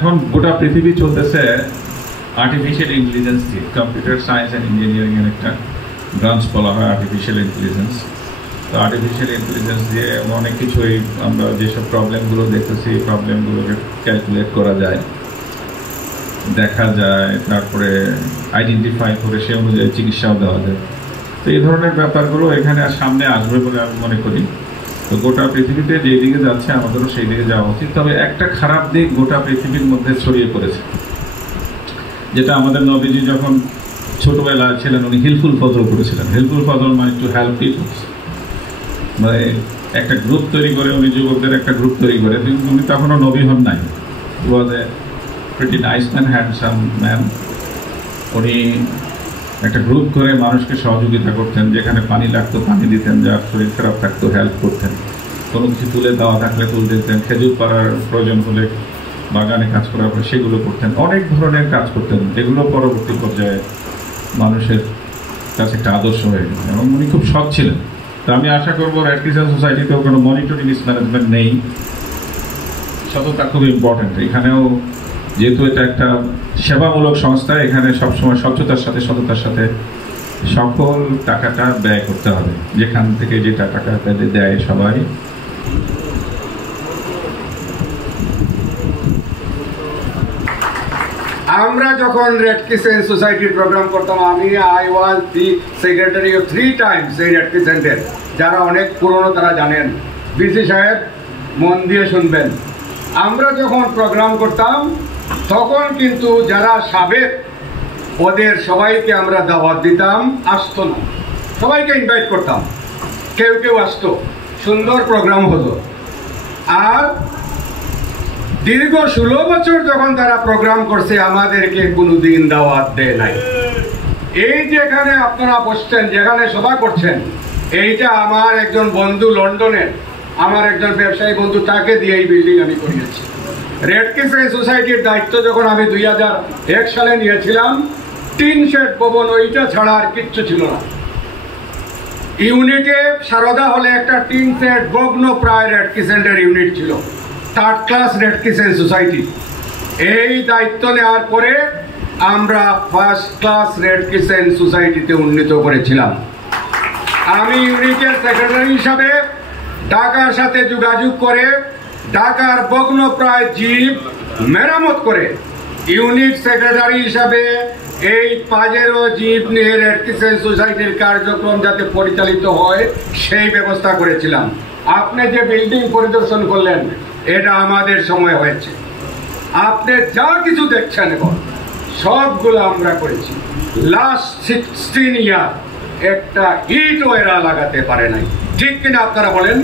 এখন গোটা পৃথিবী চলতেছে আর্টিফিশিয়াল ইন্টেলিজেন্স দিয়ে। কম্পিউটার সায়েন্স অ্যান্ড ইঞ্জিনিয়ারিং এর একটা ব্রাঞ্চ বলা হয় আর্টিফিশিয়াল ইন্টেলিজেন্স। তো আর্টিফিশিয়াল ইন্টেলিজেন্স দিয়ে অনেক কিছুই আমরা যেসব প্রবলেমগুলো দেখতেছি এই প্রবলেমগুলোকে ক্যালকুলেট করা যায়, দেখা যায়, তারপরে আইডেন্টিফাই করে সে অনুযায়ী চিকিৎসাও দেওয়া যায়। তো এই ধরনের ব্যাপারগুলো এখানে সামনে আসবে বলে আমি মনে করি। তো গোটা পৃথিবীতে যেদিকে যাচ্ছে আমাদেরও সেই দিকে যাওয়া উচিত। তবে একটা খারাপ দিক গোটা পৃথিবীর মধ্যে ছড়িয়ে পড়েছে, যেটা আমাদের নবীজি যখন ছোটবেলায় ছিলেন উনি হিলফুল ফজল করেছিলেন। হিলফুল ফজল মানে টু হেল্প পিপল, মানে একটা গ্রুপ তৈরি করে, উনি যুবকদের একটা গ্রুপ তৈরি করে। উনি তখনও নবী হন নাই, was a pretty nice man, handsome man. উনি একটা গ্রুপ করে মানুষকে সহযোগিতা করতেন, যেখানে পানি লাগতো পানি দিতেন, যার শরীর খারাপ থাকতো হেল্প করতেন, কোনো কিছু তুলে দেওয়া থাকলে তুলে দিতেন, খেজুর পাড়ার প্রয়োজন হলে বাগানে কাজ করার পরে সেগুলো করতেন, অনেক ধরনের কাজ করতেন, যেগুলো পরবর্তী পর্যায়ে মানুষের কাছে একটা আদর্শ হয়ে গেল। এবং উনি খুব সৎ ছিলেন। তো আমি আশা করবো রেড ক্রিসেন্ট সোসাইটিতেও কোনো মনিটরিং মিসম্যানেজমেন্ট নেই, সততা খুব ইম্পর্টেন্ট। এখানেও যেহেতু এটা একটা সেবামূলক সংস্থা, এখানে সবসময় স্বচ্ছতার সাথে সততার সাথে সকল টাকাটা ব্যয় করতে হবে, যেখান থেকে যেটা টাকা দেয় সবাই। আমরা যখন রেড ক্রিসেন্ট সোসাইটির প্রোগ্রাম করতাম, I was the secretary of 3 Times এই রেড ক্রিসেন্টের। যারা অনেক পুরনো তারা জানেন। বিসি সাহেব মন দিয়ে শুনবেন, আমরা যখন প্রোগ্রাম করতাম তখন কিন্তু যারা সাবেক ওদের সবাইকে আমরা দাওয়াত দিতাম, আসতো না, সবাইকে ইনভাইট করতাম, কেউ কেউ আসতো, সুন্দর প্রোগ্রাম হতো। আর দীর্ঘ 16 বছর যখন তারা প্রোগ্রাম করছে আমাদেরকে কোনোদিন দাওয়াত দেয় নাই। এই যেখানে আপনারা বসছেন, যেখানে সভা করছেন, এইটা আমার একজন বন্ধু লন্ডনের, আমার একজন ব্যবসায়ী বন্ধু, তাকে দিয়ে এই বিল্ডিং আমি করিয়েছি। রেড ক্রিসেন্ট সোসাইটির দায়িত্ব যখন আমি 2001 সালে নিয়েছিলাম, টিন শেড ভবন, ওইটা ছাড়া আর কিচ্ছু ছিল না। ইউনিটে সারদা হলে একটা টিন শেড ভগ্ন প্রায় রেড ক্রিসেন্টের ইউনিট ছিল, 3rd class red crescent society. এই দায়িত্ব নেওয়ার পরে আমরা 1st ক্লাস রেড ক্রিসেন্ট সোসাইটিতে উন্নীত করেছিলাম। আমি ইউনিটের সেক্রেটারি হিসাবে ঢাকার সাথে যোগাযোগ করে ঢাকার ভগ্নপ্রায় জিপ মেরামত করে ইউনিট সেক্রেটারি হিসাবে এই পাজেরো জিপ নিয়ে রেড ক্রিসেন্ট সোসাইটির কার্যক্রম যাতে পরিচালিত হয় সেই ব্যবস্থা করেছিলাম। আপনি যে বিল্ডিং পরিদর্শন করলেন এটা আমাদের সময় হয়েছে। আপনি যা কিছু দেখছেন এখন সবগুলো আমরা করেছি। লাস্ট 16 ইয়ার একটা ইটও এরা লাগাতে পারে নাই, ঠিক কিনা আপনারা বলেন?